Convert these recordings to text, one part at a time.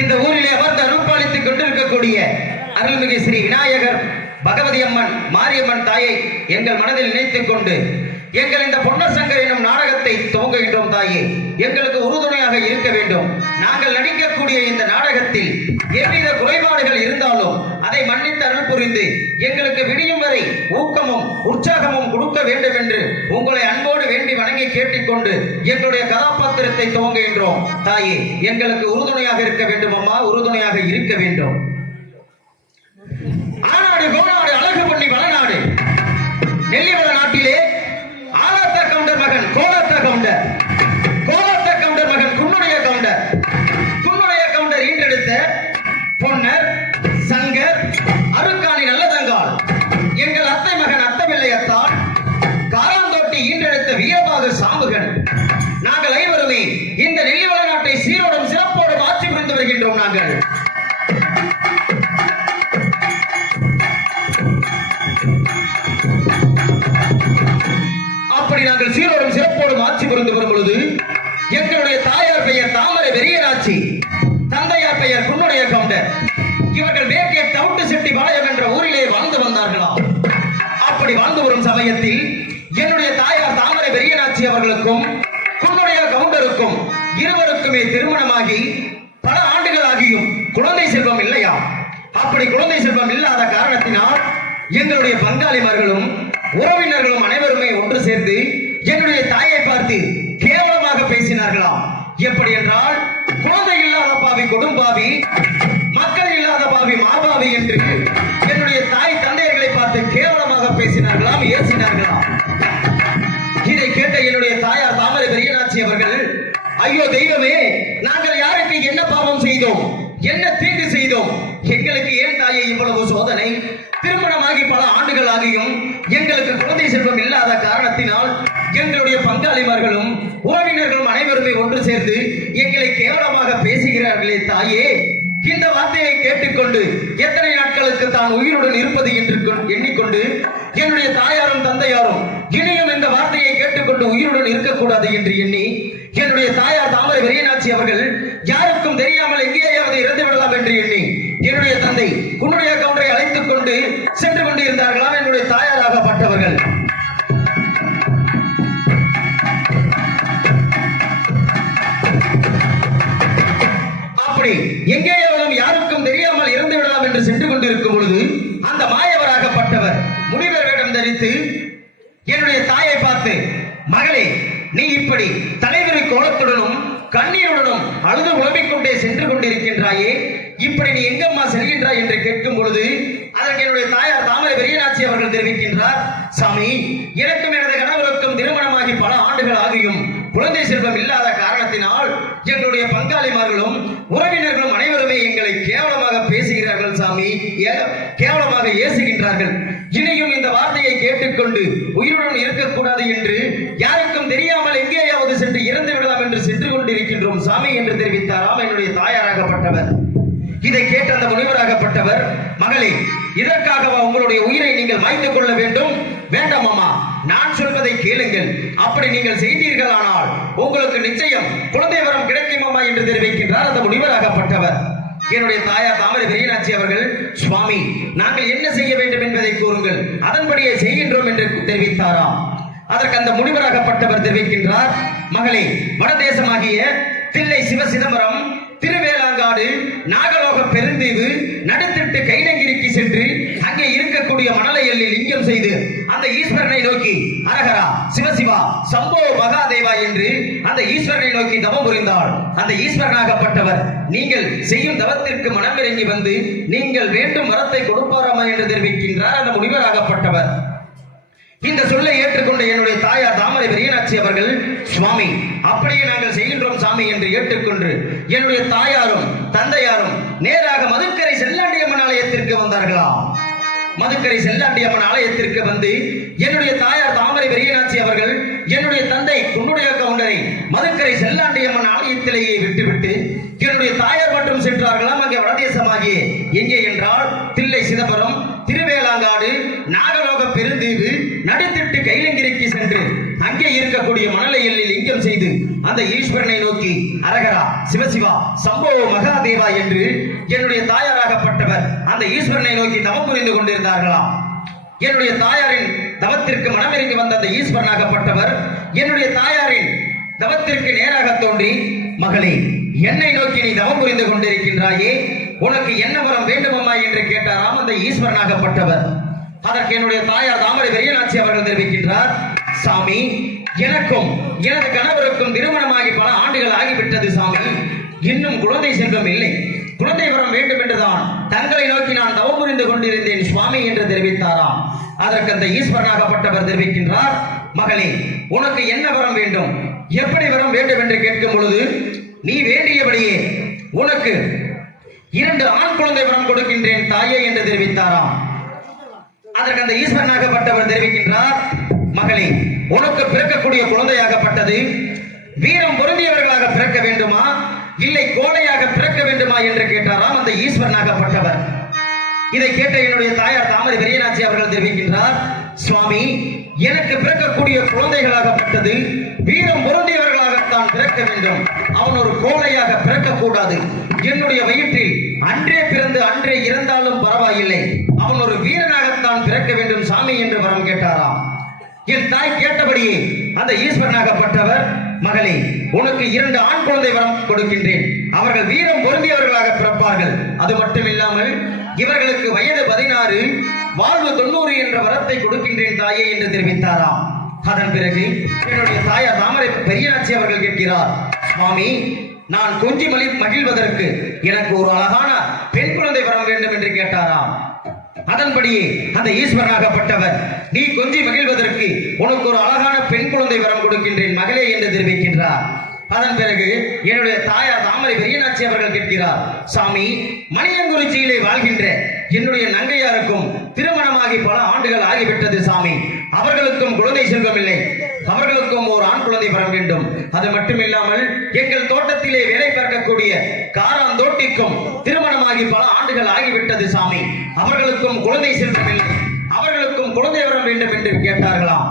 இந்த ஊரிலே அமர்ந்து அருள்பாலித்துக் கொண்டிருக்கக்கூடிய அருள்மிகு ஸ்ரீ விநாயகர் பகவதி அம்மன் மாரியம்மன் தாயை எங்கள் மனதில் நினைத்துக் கொண்டு எங்கள் இந்த பொன்னர் சங்கர் எனும் நாடகத்தை துவங்குகின்றோம். தாயே, எங்களுக்கு உறுதுணையாக இருக்க வேண்டும். நாங்கள் நடிக்கக்கூடிய இந்த நாடகத்தில் எவ்வித குறைபாடுகள் இருந்தாலும் அதை மன்னித்து அருள் புரிந்து எங்களுக்கு விடியும் வரை ஊக்கமும் உற்சாகமும் கொடுக்க வேண்டும் என்று உங்களை அன்போடு வேண்டி வணங்கி கேட்டுக்கொண்டு எங்களுடைய கதாபாத்திரத்தை துவங்குகின்றோம். தாயே, எங்களுக்கு உறுதுணையாக இருக்க வேண்டும் அம்மா, உறுதுணையாக இருக்க வேண்டும். ஆனாடு கோனாடு அழகு பண்ணி வளநாடு நெல்லிவள நாட்டிலே ஆலாத்த கவுண்டர் மகன் கோலாத்த கவுண்டர், கோலாத்த கவுண்டர் மகன் குன்னுடைய கவுண்டர், குன்னுடைய கவுண்டர் ஈன்றெடுத்த பொன்னர் சங்கர் அருக்காணி நல்லதங்கால் எங்கள் அத்தை மகன் அத்தமில்லையத்தால் காராந்தோட்டி ஈன்றெடுத்த வீரபாகு சாம்புகன் நாங்கள் ஐவருமே இந்த நெல்லிவள நாட்டை சீரோடும் சிறப்போடும் ஆட்சி புரிந்து வருகின்றோம். நாங்கள் நாங்கள் சீரோடும் சிறப்போடும் ஆட்சி புரிந்து வரும் பொழுது எங்களுடைய தாயார் பெயர் தாமரை வெறியராட்சி, தந்தையார் பெயர் குன்னுடைய கவுண்டர். இவர்கள் மேற்கே தவுட்டு செட்டி பாளையம் என்ற ஊரிலே வாழ்ந்து வந்தார்களாம். அப்படி வாழ்ந்து வரும் சமயத்தில் என்னுடைய தாயார் தாமரை வெறியராட்சி அவர்களுக்கும் குன்னுடைய கவுண்டருக்கும் இருவருக்குமே திருமணமாகி பல ஆண்டுகளாகியும் குழந்தை செல்வம் இல்லையா. அப்படி குழந்தை செல்வம் இல்லாத காரணத்தினால் எங்களுடைய பங்காளிமார்களும் உறவினர்களும் அனைவருமே ஒன்று சேர்ந்து என்னுடைய தாயை பார்த்து கேவலமாக பேசினார்களாம். எப்படி என்றால், குழந்தை இல்லாத பாவி கொடும்பாவி, மக்கள் இல்லாத பாவி மாபாவி என்று என்னுடைய தாய் தந்தையர்களை பார்த்து கேவலமாக பேசினார்களாம், ஏசினார்களாம். இதை கேட்ட என்னுடைய தாயார் தாமரை வெறியராட்சி அவர்கள், ஐயோ தெய்வமே, நாங்கள் யாருக்கு என்ன பாவம் செய்தோம், என்ன தீங்கு செய்தோம், எங்களுக்கு ஏன் தாயை இவ்வளவு சோதனை, திருமணமாகி பல ஆண்டுகள் ஆகியும் எங்களுக்கு குழந்தை செல்வம் இல்லாத காரணத்தினால் எங்களுடைய பங்காளிமார்களும் உறவினர்களும் அனைவருமே ஒன்று சேர்ந்து எங்களை கேவலமாக பேசுகிறார்களே தாயே. இந்த வார்த்தையை கேட்டுக்கொண்டு எத்தனை நாட்களுக்கு தான் உயிருடன் இருப்பது என்று எண்ணிக்கொண்டு என்னுடைய தாயாரும் தந்தையாரும் இனியும் இந்த வார்த்தையை கேட்டுக்கொண்டு உயிருடன் இருக்கக்கூடாது என்று எண்ணி என்னுடைய தாயார் தாமரை வெறியனாட்சி அவர்கள் யாருக்கும் தெரியாமல் எங்கேயாவது இறந்து விடலாம் என்று எண்ணி என்னுடைய தந்தை குன்னுடைய கவுண்டரை அழைத்துக் கொண்டு சென்று கொண்டிருந்தார்களாம் என்னுடைய தாயாராகப்பட்டவர்கள். அப்படி எங்கேயாவது யாருக்கும் தெரியாமல் இறந்து விடலாம் என்று சென்று கொண்டிருக்கும் பொழுது அந்த மாயவராகப்பட்டவர் முனிவர் வேடம் தரித்து என்னுடைய தாயை பார்த்து, மகளே, நீ இப்படி தலைவரி கோலத்துடனும் கண்ணீருடனும் அழுது உழம்பிக்கொண்டே சென்று கொண்டிருக்கின்றாயே, இப்படி நீ எங்கம்மா செல்கின்றாய் என்று கேட்கும் பொழுது அதற்கு என்னுடைய தாயார் தாமரை வெறியராட்சி அவர்கள் தெரிவிக்கின்றார், சாமி, எனக்கும் எனது கணவருக்கும் திருமணமாகி பல ஆண்டுகள் ஆகியும் குழந்தை செல்வம் இல்லாத காரணத்தினால் எங்களுடைய பங்காளிமார்களும் உறவினர்களும் அனைவருமே எங்களை கேவலமாக பேசுகிறார்கள் சாமி, கேவலமாக ஏசுகின்றார்கள். இனியும் இந்த வார்த்தையை கேட்டுக்கொண்டு உயிருடன் இருக்கக்கூடாது என்று யாருக்கும் தெரியாமல் எங்கேயாவது சென்று இறந்து விடலாம் என்று சென்று கொண்டிருக்கின்றோம் சாமி என்று தெரிவித்தாராம் என்னுடைய தாயாராகப்பட்டவர். இதை கேட்ட அந்த முனிவராகப்பட்டவர், மகளே, இதற்காகவா உங்களுடைய உயிரை நீங்கள் மாய்த்துக் கொள்ள வேண்டும்? வேண்டாம் அம்மா, நான் சொல்வதை கேளுங்கள். அப்படி நீங்கள் செய்தீர்களானால் உங்களுக்கு நிச்சயம் குழந்தை வரம் கிடைக்கும் அம்மா என்று தெரிவிக்கின்றார் அந்த முனிவராகப்பட்டவர். என்னுடைய தாயார் தாமரை வெறியனாட்சி அவர்கள், சுவாமி, நாங்கள் என்ன செய்ய வேண்டும் என்பதை கூறுங்கள், அதன்படியே செய்கின்றோம் என்று தெரிவித்தாராம். அதற்கு அந்த முனிவராகப்பட்டவர் தெரிவிக்கின்றார், மகளே, வடதேசமாகிய தில்லை சிவ சிதம்பரம், திருவேலாங்காடு, நாகலோக பெருந்தீவு, நடுத்திட்டு கைலங்கிரிக்கு சென்று அங்கே இருக்கக்கூடிய மணலை எல்லில் லிங்கம் செய்து அந்த ஈஸ்வரனை நோக்கி அரகரா சிவசிவா சம்போ மகாதேவா என்று அந்த ஈஸ்வரனை நோக்கி தவம் புரிந்தாள். அந்த ஈஸ்வரனாகப்பட்டவர் நீங்கள் செய்யும் தவத்திற்கு மனமிறங்கி வந்து நீங்கள் வேண்டும் வரத்தை கொடுப்பாராமா என்று தெரிவிக்கின்றார் அந்த முனிவராகப்பட்டவர். இந்த சொல்லை ஏற்றுக்கொண்ட என்னுடைய தாயார் தாமரை வெறியனாட்சி அவர்கள், சுவாமி, அப்படியே நாங்கள் செய்கின்றோம் சாமி என்று ஏற்றுக்கொண்டு என்னுடைய தாயாரும் தந்தையாரும் நேராக மதுக்கரை செல்லாண்டியம்மன் ஆலயத்திற்கு வந்தார்களாம். மதுக்கரை செல்லாண்டியம்மன் ஆலயத்திற்கு வந்து என்னுடைய தாயார் தாமரை வெறியனாட்சி அவர்கள் என்னுடைய தந்தை குன்னுடைய கவுண்டரை மதுக்கரை செல்லாண்டியம்மன் ஆலயத்திலேயே விட்டுவிட்டு என்னுடைய தாயார் மட்டும் சென்றார்களாம். அங்கே வடதேசமாகிய எங்கே என்றால் தில்லை சிதம்பரம், திருவேலாங்காடு, நாகலோக பெருந்தீவு, நடுத்திட்டு கைலங்கிரிக்கு சென்று அங்கே இருக்கக்கூடிய மணலை எல்லில் லிங்கம் செய்து அந்த அந்த ஈஸ்வரனை நோக்கி அரகரா சிவசிவா சம்போ மகாதேவா என்று என்னுடைய தாயாராகப்பட்டவர் அந்த ஈஸ்வரனை நோக்கி தவம் புரிந்து கொண்டிருந்தார்களாம். என்னுடைய தாயாரின் தவத்திற்கு மனமிறங்கி வந்த அந்த ஈஸ்வரனாகப்பட்டவர் என்னுடைய தாயாரின் தவத்திற்கு நேராக தோன்றி, மகளே, என்னை நோக்கி நீ தவம் புரிந்து கொண்டிருக்கின்றாயே, உனக்கு என்ன வரம் வேண்டுமம்மா என்று கேட்டாராம் அந்த ஈஸ்வரனாகப்பட்டவர். அதற்கு என்னுடைய தாயார் தாமரை பெரியநாச்சி அவர்கள் தெரிவிக்கின்றார், சாமி, எனக்கும் எனது கணவருக்கும் திருமணமாகி பல ஆண்டுகள் ஆகிவிட்டது சாமி, இன்னும் குழந்தை செல்வம் இல்லை, குழந்தை வரம் வேண்டும் என்றுதான் தங்களை நோக்கி நான் தவம் புரிந்து கொண்டிருந்தேன் சுவாமி என்று தெரிவித்தாராம். அதற்கு அந்த ஈஸ்வரனாகப்பட்டவர் தெரிவிக்கின்றார், மகளே, உனக்கு என்ன வரம் வேண்டும், எப்படி வரம் வேண்டும் என்று கேட்கும் பொழுது, நீ வேண்டியபடியே உனக்கு 2 ஆண் குழந்தை வரம் கொடுக்கின்றேன் தாயே என்று தெரிவித்தாராம். அதற்கு அந்த ஈஸ்வரனாகப்பட்டவர் தெரிவிக்கின்றார், மகளே, உனக்கு பிறக்கக்கூடிய குழந்தையாகப்பட்டது வீரம் பொருந்தியவர்களாக பிறக்க வேண்டுமா, இல்லை கோழையாக பிறக்க வேண்டுமா என்று கேட்டாராம் அந்த ஈஸ்வரனாகப்பட்டவர். இதை கேட்ட என்னுடைய தாயார் தாமரை பெரியநாச்சி அவர்கள் தெரிவிக்கின்றார், சுவாமி, எனக்கு பிறக்கக்கூடிய குழந்தைகளாகப்பட்டது வீரம் பொருந்தியவர்களாகத்தான் பிறக்க வேண்டும், அவன் ஒரு கோழையாக பிறக்கக்கூடாது, என்னுடைய வயிற்றில் அன்றே பிறந்து அன்றே இறந்தாலும் பரவாயில்லை, அவன் ஒரு வீரனாகத்தான் பிறக்க வேண்டும் சாமி என்று வரம் கேட்டாராம். என் தாய் கேட்டபடியே அந்த ஈஸ்வரனாகப்பட்டவர், மகளே, உனக்கு 2 ஆண் குழந்தை வரம் கொடுக்கின்றேன், அவர்கள் வீரம் பொருந்தியவர்களாக பிறப்பார்கள், அது மட்டும் இல்லாமல் இவர்களுக்கு வயது 16, வாழ்வு 90 என்ற வரத்தை கொடுக்கின்றேன் தாயே என்று தெரிவித்தாராம். அதன் பிறகு என்னுடைய தாயார் தாமரை பெரியநாச்சி அவர்கள் கேட்கிறார், சுவாமி, நான் கொஞ்சி மகிழ்வதற்கு எனக்கு ஒரு அழகான பெண் குழந்தை வரம் வேண்டும் என்று கேட்டாராம். அதன்படியே அந்த ஈஸ்வரனாகப்பட்டவர், நீ கொஞ்சி மகிழ்வதற்கு உனக்கு ஒரு அழகான பெண் குழந்தை வரம் கொடுக்கின்றேன் மகளே என்று தெரிவிக்கின்றார். அதன் பிறகு என்னுடைய தாயார் தாமரை பெரியநாச்சி அவர்கள் கேட்கிறார், சாமி, மணியங்குறிச்சியிலே வாழ்கின்ற என்னுடைய நங்கையாருக்கும் திருமணமாகி பல ஆண்டுகள் ஆகிவிட்டது சாமி, அவர்களுக்கும் குழந்தை செல்வம் இல்லை, அவர்களுக்கும் ஒரு ஆண் குழந்தை வர வேண்டும், அது மட்டும் இல்லாமல் எங்கள் தோட்டத்திலே வேலை பார்க்கக்கூடிய காராந்தோட்டிக்கும் திருமணமாகி பல ஆண்டுகள் ஆகிவிட்டது சாமி, அவர்களுக்கும் குழந்தை செல்வம் இல்லை, அவர்களுக்கும் குழந்தை வர வேண்டும் என்று கேட்டார்களாம்.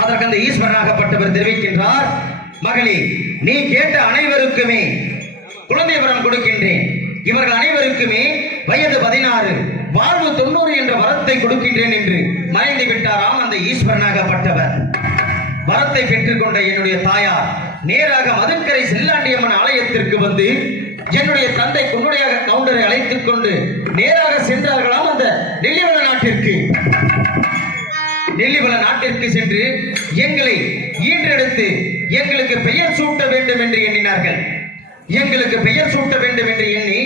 அதற்கு அந்த ஈஸ்வரனாகப்பட்டவர் தெரிவிக்கின்றார், மகளே, நீ கேட்ட அனைவருக்குமே குழந்தை வரம் கொடுக்கின்றேன், இவர்கள் அனைவருக்குமே வயது 16, வாழ்வு 90 என்ற வரத்தை கொடுக்கின்றேன் என்று மறைந்து விட்டாராம் அந்த ஈஸ்வரனாகப்பட்டவர். வரத்தை பெற்றுக்கொண்ட என்னுடைய தாயார் நேராக மதுக்கரை செல்லாண்டியம்மன் ஆலயத்திற்கு வந்து என்னுடைய தந்தை குன்னுடையாக கவுண்டரை அழைத்துக் கொண்டு நேராக சென்றார்களாம் அந்த நெல்லிவள நாட்டிற்கு. நெல்லிவள நாட்டிற்கு சென்று எங்களை ஈன்றெடுத்து எங்களுக்கு பெயர் சூட்ட வேண்டும் என்று எண்ணினார்கள். எங்களுக்கு பெயர் சூட்ட வேண்டும் என்று எண்ணி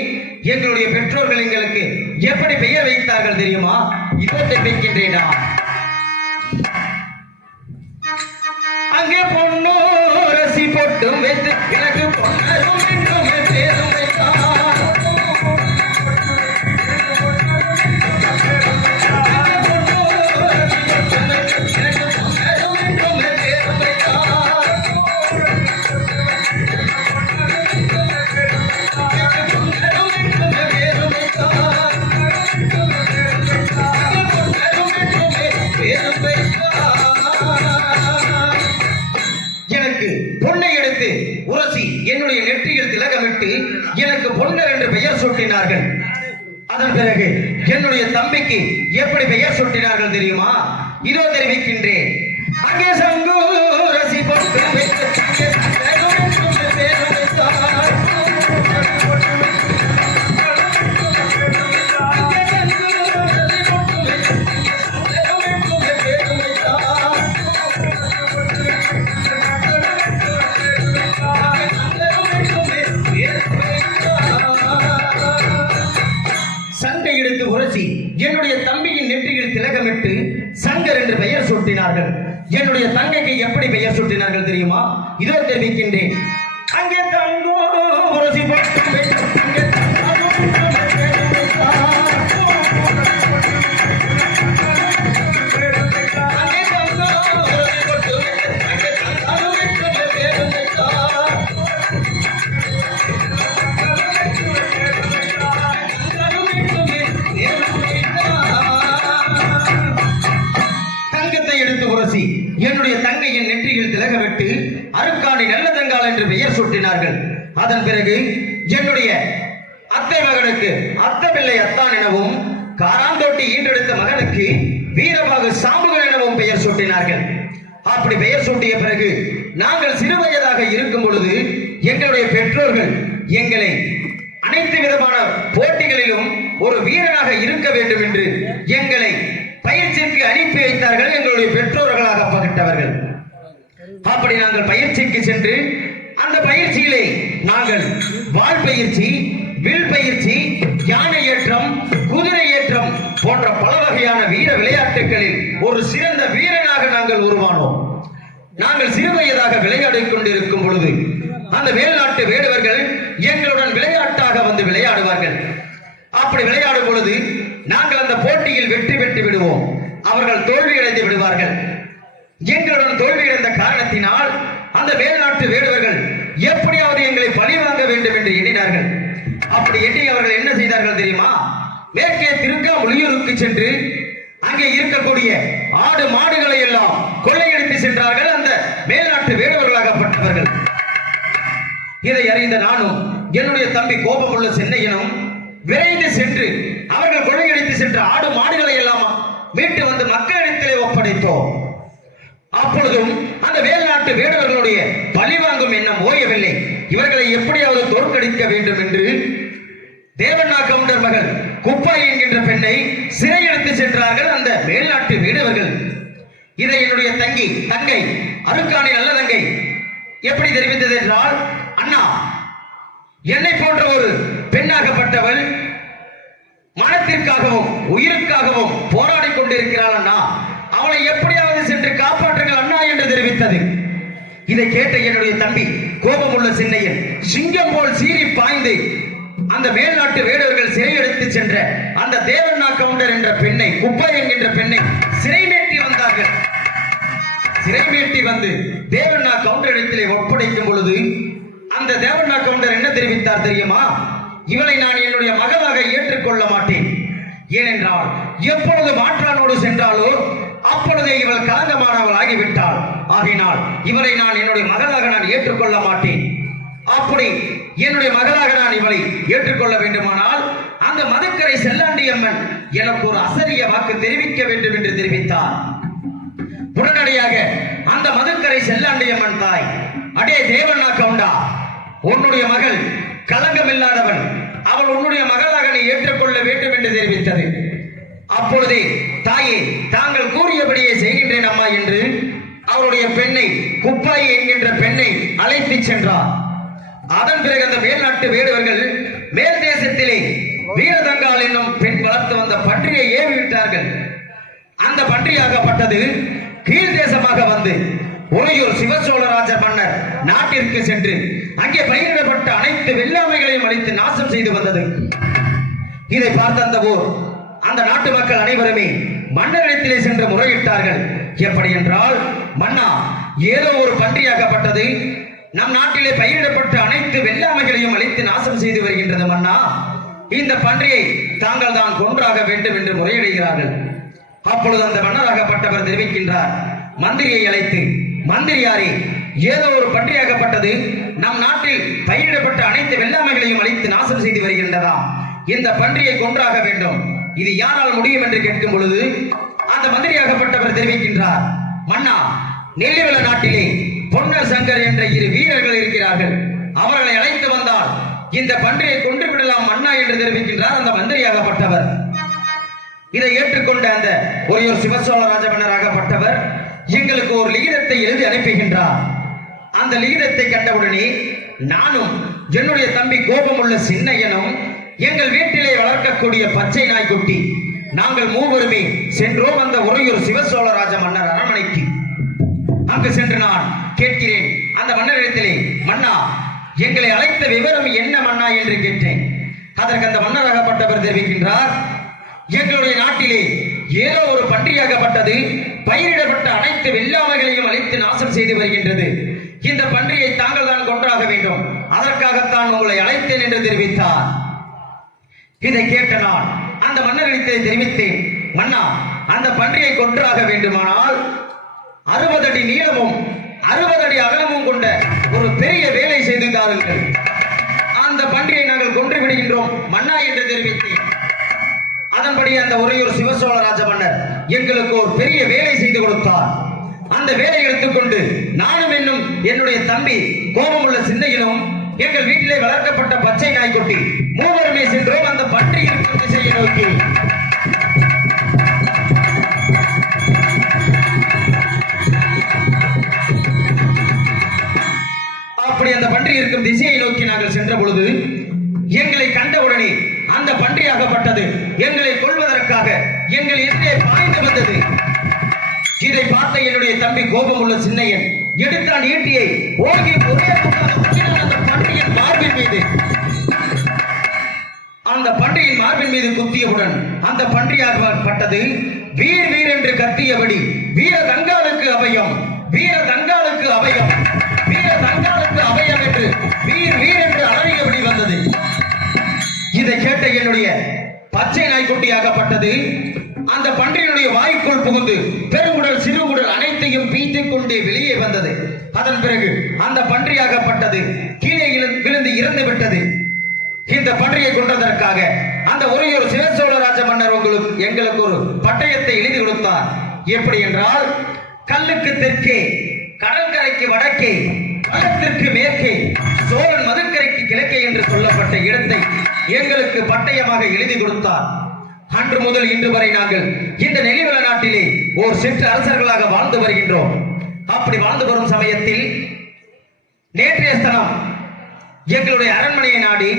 எங்களுடைய பெற்றோர்கள் எங்களுக்கு எப்படி பெயர் வைத்தார்கள் தெரியுமா? இதோ தெரிவிக்கின்றேனா, அங்கே பொண்ணு ரசி போட்டும் வைத்து எனக்கு பொன்னரும் என்றும் பேரும் வைத்தார். என்னுடைய நெற்றியில் திலகமிட்டு எனக்கு பொன்னர் என்று பெயர் சூட்டினார்கள். அதன் பிறகு என்னுடைய தம்பிக்கு எப்படி பெயர் சூட்டினார்கள் தெரியுமா? இதோ தெரிவிக்கின்றேன். அங்கே சங்கு ரசி போட்டு என்னுடைய தம்பியின் நெற்றியில் திலகமிட்டு சங்கர் என்று பெயர் சூட்டினார்கள். என்னுடைய தங்கைக்கு எப்படி பெயர் சூட்டினார்கள் தெரியுமா? இதோ தெரிவிக்கின்றேன். அங்கே தங்கோ உரசி என்னுடைய தங்கையின் நெற்றியில் திலகமிட்டு அருக்காணி நல்ல தங்கால் பெயர் சூட்டினார்கள். அதன் பிறகு என்னுடைய அத்தை மகனுக்கு அத்தபிள்ளை அத்தான் எனவும், காராந்தோட்டி ஈன்றெடுத்த மகனுக்கு வீரபாகு சாம்புகள் எனவும் பெயர் சூட்டினார்கள். அப்படி பெயர் சூட்டிய பிறகு நாங்கள் சிறு வயதாக இருக்கும் பொழுது எங்களுடைய பெற்றோர்கள் எங்களை அனைத்து விதமான போட்டிகளிலும் ஒரு வீரனாக இருக்க வேண்டும் என்று எங்களை பயிற்சிக்கு அனுப்பி வைத்தார்கள். எங்களுடைய பெற்றோர்களாக பகிட்டவர்கள். அப்படி நாங்கள் பயிற்சிக்கு சென்று அந்த பயிற்சியிலே நாங்கள் வாள் பயிற்சி, வில் பயிற்சி, யானை ஏற்றம், குதிரை ஏற்றம் போன்ற பல வகையான வீர விளையாட்டுகளில் ஒரு சிறந்த வீரனாக நாங்கள் உருவானோம். நாங்கள் சிறுவயதாக விளையாடிக் கொண்டிருக்கும் பொழுது அந்த மேல்நாட்டு வேடுவர்கள் எங்களுடன் விளையாட்டாக வந்து விளையாடுவார்கள். அப்படி விளையாடும் பொழுது நாங்கள் அந்த போட்டியில் வெற்றி பெற்று விடுவோம். அவர்கள் தோல்வி அடைந்து விடுவார்கள். எங்களுடன் தோல்வியடைந்த காரணத்தினால் அந்த மேல்நாட்டு வேடுவர்கள் எப்படியாவது எங்களை பழி வாங்க வேண்டும் என்று எண்ணினார்கள். அப்படி எண்ணி அவர்கள் என்ன செய்தார்கள் தெரியுமா? மேற்கே திருக்காமுலியூருக்கு சென்று அங்கே இருக்கக்கூடிய ஆடு மாடுகளை எல்லாம் கொள்ளையடித்து சென்றார்கள் அந்த மேல்நாட்டு வேடுவர்களாகப்பட்டவர்கள். இதை அறிந்த நானும் என்னுடைய தம்பி கோபமுள்ள சென்னையனும் விரைந்து சென்று அவர்கள் கொள்ளையடித்து சென்ற ஆடு மாடுகளை எல்லாம் மீட்டு வந்து மக்களிடத்திலே ஒப்படைத்தோம். அப்பொழுதும் அந்த மேல்நாட்டு வேடுவர்களுடைய பழி வாங்கும் எண்ணம் ஓயவில்லை. இவர்களை எப்படியாவது தோற்கடிக்க வேண்டும் என்று தேவண்ணா கவுண்டர் மகள் குப்பாய் என்கின்ற பெண்ணை சிறையெடுத்து சென்றார்கள் அந்த மேல்நாட்டு வேடுவர்கள். இதை என்னுடைய தங்கை அருக்காணி நல்ல தங்கை எப்படி தெரிவித்தது என்றால், அண்ணா, என்னை போன்ற ஒரு பெண்ணாகப்பட்டவள் மனத்திற்காகவும் உயிருக்காகவும் போராடி கொண்டிருக்கிறாள் அண்ணா, அவளை எப்படியாவது சென்று காப்பாற்றுங்கள் அண்ணா என்று தெரிவித்தது. இதை கேட்ட என்னுடைய தம்பி கோபமுள்ள சின்னையன் சிங்கம் போல் சீறி பாய்ந்து அந்த மேல்நாட்டு வேடுவர்கள் சிறையெடுத்து சென்ற அந்த தேவண்ணா கவுண்டர் என்ற பெண்ணை, குப்பாய் என்கின்ற பெண்ணை சிறைமேட்டி வந்தார்கள். சிறைமேட்டி வந்து தேவண்ணா கவுண்டர் இடத்திலே ஒப்படைக்கும் பொழுது அந்த தேவண்ணா கவுண்டர் என்ன தெரிவித்தார் தெரியுமா? இவளை நான் என்னுடைய மகளாக ஏற்றுக்கொள்ள மாட்டேன். ஏனென்றால் எப்பொழுது மாற்றானோடு சென்றாலோ அப்பொழுதே இவள் கலங்கமானவள் ஆகிவிட்டாள். ஆகினால் இவளை நான் என்னுடைய மகளாக நான் ஏற்றுக்கொள்ள மாட்டேன். அப்படி என்னுடைய மகளாக நான் இவளை ஏற்றுக்கொள்ள வேண்டுமானால் அந்த மதுக்கரை செல்லாண்டி அம்மன் எனக்கு ஒரு அசரிய வாக்கு தெரிவிக்க வேண்டும் என்று தெரிவித்தார். உடனடியாக அந்த மதுக்கரை செல்லாண்டி அம்மன் தாய், அடே தேவண்ணா கவுண்டா, உன்னுடைய மகள் களங்கமில்லாதவள், அவள் உன்னுடைய மகளாக நீ ஏற்றுக்கொள்ள வேண்டும் என்று தெரிவித்தது. அப்பொழுதே, தாயே, தாங்கள் கூறியபடியே செய்கின்றேன் அம்மா என்று அவருடைய பெண்ணை, குப்பாய் என்கின்ற பெண்ணை அழைத்து சென்றார். அதன் பிறகு அந்த மேல்நாட்டு வேடுவர்கள் மேல் தேசத்திலே வீரதங்கால் என்னும் பெண் வளர்த்து வந்த பன்றியை ஏவி விட்டார்கள். அந்த பன்றியாகப்பட்டது கீழ் தேசமாக வந்து உறையூர் சிவசோழராஜ மன்னர் நாட்டிற்கு சென்று அங்கே பயிரிடப்பட்ட அனைத்து வெள்ளாமைகளையும் அழித்து நாசம் செய்து வந்தது. இதை பார்த்த அந்த ஊர் அந்த நாட்டு மக்கள் அனைவருமே மன்னரிடத்திலே சென்று முறையிட்டார்கள். எப்படி என்றால், மன்னா, ஏதோ ஒரு பன்றியாகப்பட்டது நம் நாட்டிலே பயிரிடப்பட்ட அனைத்து வெள்ளாமைகளையும் அழித்து நாசம் செய்து வருகின்றது மன்னா. இந்த பன்றியை தாங்கள் தான் கொன்றாக வேண்டும் என்று முறையிடுகிறார்கள். அப்பொழுது அந்த மன்னராகப்பட்டவர் தெரிவிக்கின்றார், மந்திரியை அழைத்து, மந்திரியாரே, ஏதோ ஒரு பன்றியாகப்பட்டது நம் நாட்டில் பயிரிடப்பட்ட அனைத்து வெள்ளாமைகளையும் அழித்து நாசம் செய்து வருகின்றதா? இந்த பன்றியை கொன்றாக வேண்டும். இது யாரால் முடியும் என்று கேட்கும் பொழுது அந்த மந்திரியாகப்பட்டவர் தெரிவிக்கின்றார், மன்னா, நெல்லிவள நாட்டிலே பொன்னர் சங்கர் என்ற 2 வீரர்கள் இருக்கிறார்கள். அவர்களை அழைத்து வந்தால் இந்த பன்றியை கொன்று விடலாம் மன்னா என்று தெரிவிக்கின்றார் அந்த மந்திரியாகப்பட்டவர். இதை ஏற்றுக்கொண்ட அந்த உறையூர் சிவசோழ ராஜ மன்னராகப்பட்டவர் எங்களுக்கு ஒரு லிகிதத்தை எழுதி அனுப்புகின்றார். அந்த லிகிதத்தை கண்டவுடனே நானும் என்னுடைய தம்பி கோபமுள்ள சின்னையனும் எங்கள் வீட்டிலே வளர்க்கக்கூடிய பச்சை நாய்க்குட்டி நாங்கள் மூவருமே சென்றோம் அந்த உறையூர் சிவசோழ ராஜ மன்னர் அரண்மனைக்கு. அங்கு சென்று நான் கேட்கிறேன் அந்த மன்னரிடத்திலே, மன்னா, எங்களை அழைத்த விவரம் என்ன மன்னா என்று கேட்டேன். அதற்கு அந்த மன்னராகப்பட்டவர் தெரிவிக்கின்றார், எங்களுடைய நாட்டிலே ஏதோ ஒரு பன்றியாகப்பட்டது பயிரிடப்பட்ட அனைத்து வெள்ளாமைகளையும் அழித்து நாசம் செய்து வருகின்றது. இந்த பன்றியை தாங்கள் தான் கொன்றாக வேண்டும். அதற்காகத்தான் உங்களை அழைத்தேன் என்று தெரிவித்தார். இதை கேட்ட நான் அந்த மன்னரிடத்தை தெரிவித்தேன், மன்னா, அந்த பன்றியை கொன்றாக வேண்டுமானால் 60 அடி நீளமும் 60 அடி அகலமும் கொண்ட ஒரு பெரிய வேலை செய்து தாருங்கள். அந்த பன்றியை நாங்கள் கொன்று விடுகின்றோம் மன்னா என்று தெரிவித்தேன். அதன்படி அந்த உறையூர் சிவசோழராஜ மன்னர் எங்களுக்கு ஒரு பெரிய வேலை செய்து கொடுத்தார். அந்த வேலையை எடுத்துக்கொண்டு நானும் என்னும் என்னுடைய தம்பி கோபமுள்ள சிந்தையிலும் எங்கள் வீட்டிலே வளர்க்கப்பட்ட பச்சை நாய்க்குட்டி மூவருமே சென்றோம் அந்த பன்றி இருக்கும் திசையை நோக்கி. அப்படி அந்த பன்றி இருக்கும் திசையை நோக்கி நாங்கள் சென்ற பொழுது எங்களை கண்டவுடனே அந்த பன்றியாகப்பட்டது எங்களை கொள்வதற்காக எங்கள் எதிரே பாய்ந்து வந்தது. இதை பார்த்த என்னுடைய தம்பி கோபமுள்ள சின்னையன் எடுத்தான் ஈட்டியை ஓங்கி ஒரே அந்த பன்றியின் மார்பின் மீது குத்தியவுடன் அந்த பன்றியாகப்பட்டது வீர் வீர் என்று கத்தியபடி வீர தங்காளுக்கு அபயம், வீர தங்காளுக்கு அபயம், வீர தங்காளுக்கு அபயம் என்று வீர் வீர் என்று அலறியபடி வந்தது. இதை கேட்ட என்னுடைய பச்சை நாய்க்குட்டியாகப்பட்டது அந்த பன்றியினுடைய வாய்க்குள் புகுந்து பெருங்குடல் சிறுகுடல் அனைத்தையும் பீத்துக் கொண்டே வெளியே வந்தது. அதன் பிறகு அந்த பன்றியாகப்பட்டது கீழே விழுந்து இறந்து விட்டது. இந்த பன்றியை கொன்றதற்காக அந்த உறையூர் சிவசோழராஜ மன்னர் எங்களுக்கு ஒரு பட்டயத்தை எழுதி கொடுத்தார். எப்படி என்றால், கல்லுக்கு தெற்கே, கடற்கரைக்கு வடக்கே, பள்ளத்திற்கு மேற்கே, சோழன் மதுக்கரைக்கு கிழக்கே என்று சொல்லப்பட்ட இடத்தை எங்களுக்கு பட்டயமாக எழுதி கொடுத்தார். அன்று முதல் இன்று வரை நாங்கள் இந்த நெல்லிவள நாட்டிலே ஒரு சிற்று அரசர்களாக வாழ்ந்து வருகின்றோம். அப்படி வாழ்ந்து வரும் சமயத்தில் நேற்றைய ஸ்தலம் எங்களுடைய அரண்மனையை நாடி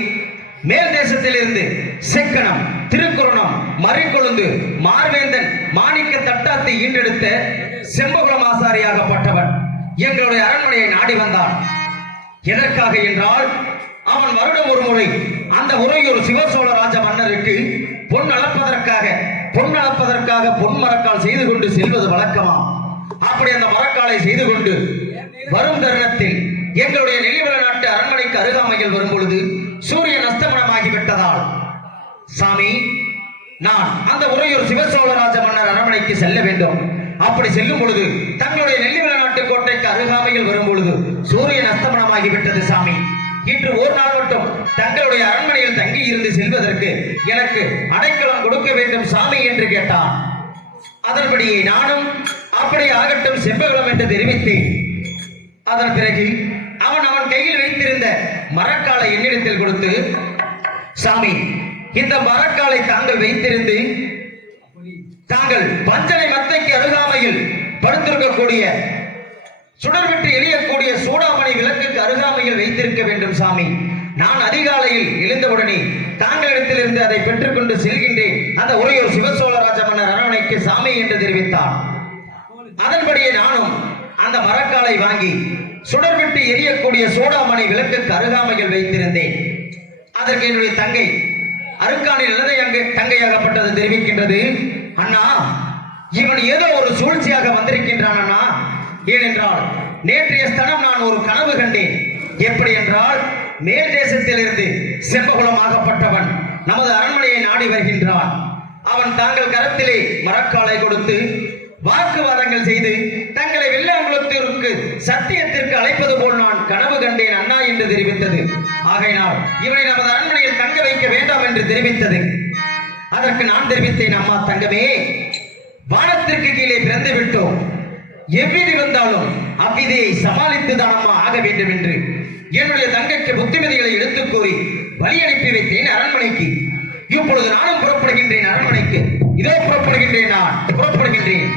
மேல் தேசத்தில் இருந்து செக்கனம், திருக்குறணம், மறைக்கொழுந்து, மார்வேந்தன், மாணிக்க தட்டாத்தை ஈண்டெடுத்த செம்பகுளம் ஆசாரியாகப்பட்டவன் எங்களுடைய அரண்மனையை நாடி வந்தான். எதற்காக என்றால், அவன் வருடம் ஒரு முறை அந்த உறையூர் சிவசோழராஜ மன்னருக்கு பொன் அளப்பதற்காக பொன் மரக்கால் செய்து கொண்டு செல்வது வழக்கமா. அப்படி அந்த மரக்காலை செய்து கொண்டு வரும் தருணத்தில் எங்களுடைய நெல்லிவள நாட்டு அரண்மனைக்கு அருகாமையில் வரும் பொழுது சூரியன் அஸ்தமனமாகிவிட்டதால், சாமி, நான் அந்த உறையூர் சிவசோழராஜ மன்னர் அரண்மனைக்கு செல்ல வேண்டும். அப்படி செல்லும் பொழுது தங்களுடைய நெல்லிவள நாட்டு கோட்டைக்கு அருகாமையில் வரும் பொழுது சூரியன் அஸ்தமனமாகிவிட்டது. சாமி, இன்று ஒரு நாள் மட்டும் தங்களுடைய அரண்மனையில் தங்கி இருந்து செல்வதற்கு எனக்கு அடைக்கலம் கொடுக்க வேண்டும் சாமி என்று கேட்டான். அதன்படியே நானும் அப்படி ஆகட்டும் செம்பகுளம் என்று தெரிவித்தேன். அதன் பிறகு அவன் கையில் வைத்திருந்த மரக்காலை என்னிடத்தில் கொடுத்து, சாமி, இந்த மரக்காலை தாங்கள் வைத்திருந்து தாங்கள் பஞ்சனை மத்தைக்கு அருகாமையில் படுத்திருக்கக்கூடிய சுடர்விட்டு எரியக்கூடிய சூடாமணி விளக்குக்கு அருகாமையில் வைத்திருக்க வேண்டும் சாமி. நான் அதிகாலையில் எழுந்தவுடனே தாங்களிடத்தில் இருந்து அதை பெற்றுக்கொண்டு செல்கின்றேன் அந்த உறையூர் சிவசோழராஜ மன்னர் அரண்மனைக்கு சாமி என்று தெரிவித்தார். அதன்படியே நானும் அந்த மரக்காலை வாங்கி சுடர்விட்டு எரியக்கூடிய சூடாமணி விளக்குக்கு அருகாமையில் வைத்திருந்தேன். அதற்கு என்னுடைய தங்கை அருக்கானில் இளதை தங்கையாகப்பட்டது தெரிவிக்கின்றது, அண்ணா, இவன் ஏதோ ஒரு சூழ்ச்சியாக வந்திருக்கின்றான் அண்ணா. ஏனென்றால் நேற்றைய ஸ்தலம் நான் ஒரு கனவு கண்டேன். எப்படி என்றால், மேல் தேசத்தில் இருந்து செம்பகுளம் ஆகப்பட்டவன் நமது அரண்மனையை நாடி வருகின்றான். அவன் தாங்கள் கரத்திலே மரக்காலை கொடுத்து வாக்குவாதங்கள் செய்து தங்களை வெள்ளாங்குளத்திற்கு சத்தியத்திற்கு அழைப்பது போல் நான் கனவு கண்டேன் அண்ணா என்று தெரிவித்தது. ஆகையினால் இவனை நமது அரண்மனையில் தங்க வைக்க வேண்டாம் என்று தெரிவித்தது. அதற்கு நான் தெரிவித்தேன், அம்மா தங்கமே, வானத்திற்கு கீழே பிறந்து விட்டோம். எவ்விதி வந்தாலும் அவ்விதியை சமாளித்துதான் அம்மா ஆக வேண்டும் என்று என்னுடைய தங்கைக்கு புத்திமதிகளை எடுத்துக் கூறி வழி அனுப்பி வைத்தேன் அரண்மனைக்கு. இப்பொழுது நானும் புறப்படுகின்றேன் அரண்மனைக்கு. இதோ புறப்படுகின்றேன், நான் புறப்படுகின்றேன்.